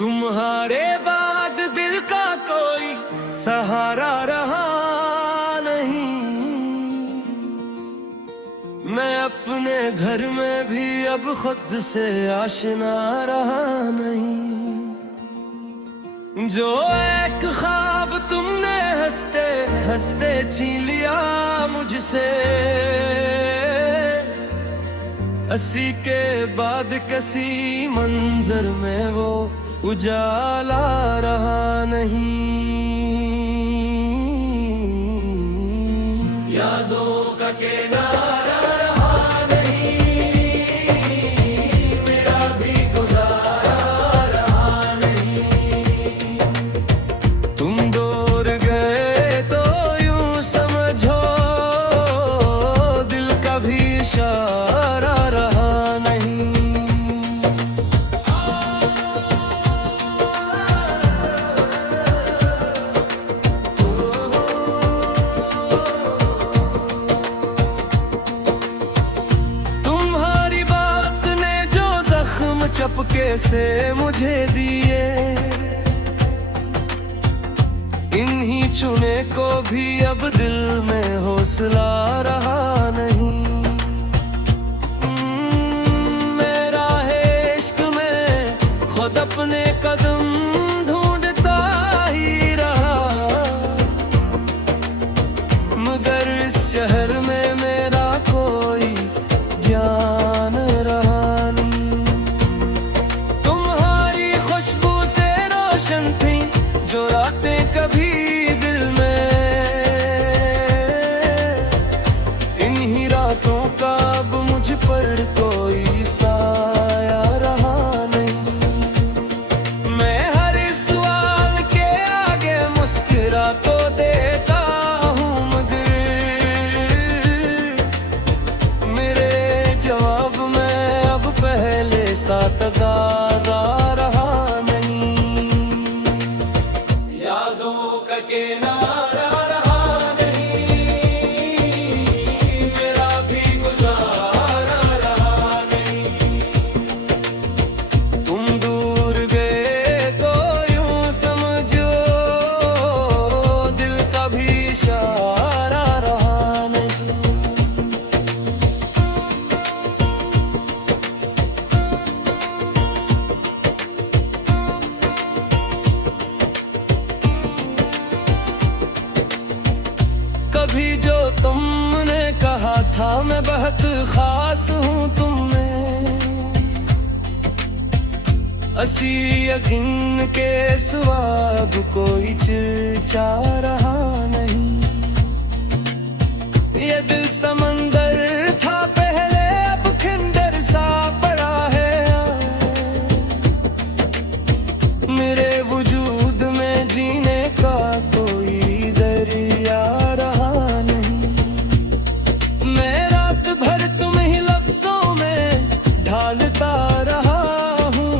तुम्हारे बाद दिल का कोई सहारा रहा नहीं। मैं अपने घर में भी अब खुद से आशना रहा नहीं। जो एक ख्वाब तुमने हंसते हंसते छीन लिया मुझसे, हंसी के बाद किसी मंजर में वो उजाला रहा नहीं। यादों का किनारा रहा नहीं, मेरा भी गुजारा रहा नहीं। तुम दूर गए तो यूं समझो दिल का भी इशारा रहा नहीं। चपके से मुझे दिए, इन्हीं चुने को भी अब दिल में हौसला रहा नहीं। मेरा इश्क में खुद अपने कदम ढूंढता ही रहा, मगर इस शहर में मेरा कोई जान रहा नहीं। थी जो रातें कभी दिल में, इन्हीं रातों का अब मुझ पर कोई साया रहा नहीं। मैं हर सवाल के आगे मुस्कुरा तो देता हूँ, मगर मेरे जवाब में अब पहले सा तकाज़ा रहा नहीं। किनारा रहा नहीं, मेरा भी गुजारा रहा नहीं। तुम दूर गए तो यूं समझो दिल का भी इशारा रहा नहीं। कभी जो तुमने कहा था मैं बहुत खास हूँ तुम्हें, असी यकीन के स्वाब कोई चिचा रहा नहीं। ये दिल समंदर था पहले, अब खिंडर सा पड़ा है। मेरे वजूद में जीने का कोई दरिया रहा नहीं। मैं रात भर तुम्हें ही लफ्जों में ढालता रहा हूँ,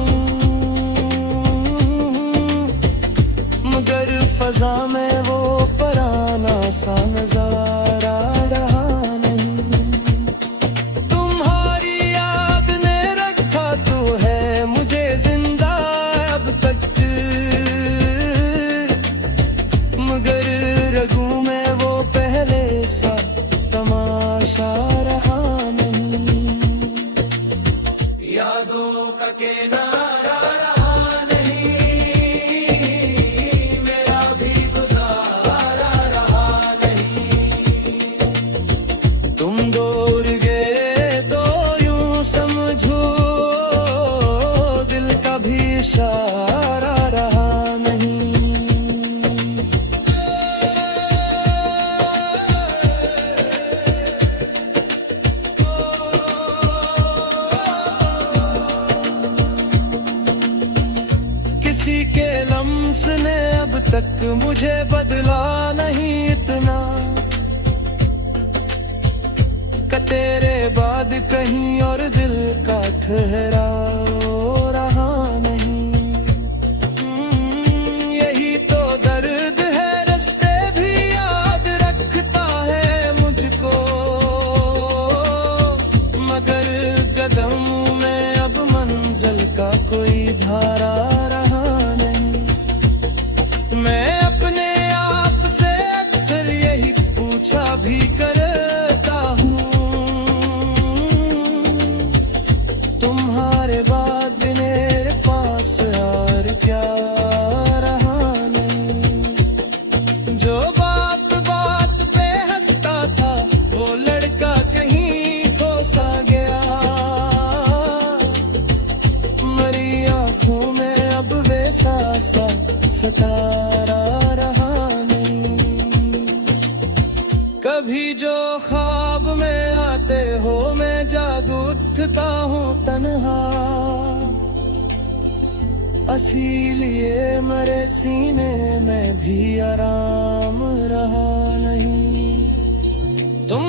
मगर फजा में वो पराना सा नजारा रहा नहीं। तुम्हारी याद ने रखा तो है मुझे जिंदा अब तक, मगर रगू में वो पहले सा तमाशा रहा नहीं। यादों का किनारा रहा नहीं, मेरा भी गुजारा रहा नहीं। तुम दूर गए तो यूं समझो दिल का भी इशारा रहा नहीं। किसी के लम्स ने अब तक मुझे बदला नहीं इतना, का तेरे बाद कहीं और दिल का ठहराव रहा नहीं। यही तो दर्द है, रास्ते भी याद रखता है मुझको, मगर कदम में अब मंजिल का कोई धारा रहा तारा रहा नहीं। कभी जो ख्वाब में आते हो मैं जाग उठता हूँ तन्हा, इसीलिए मेरे सीने में भी आराम रहा नहीं। तुम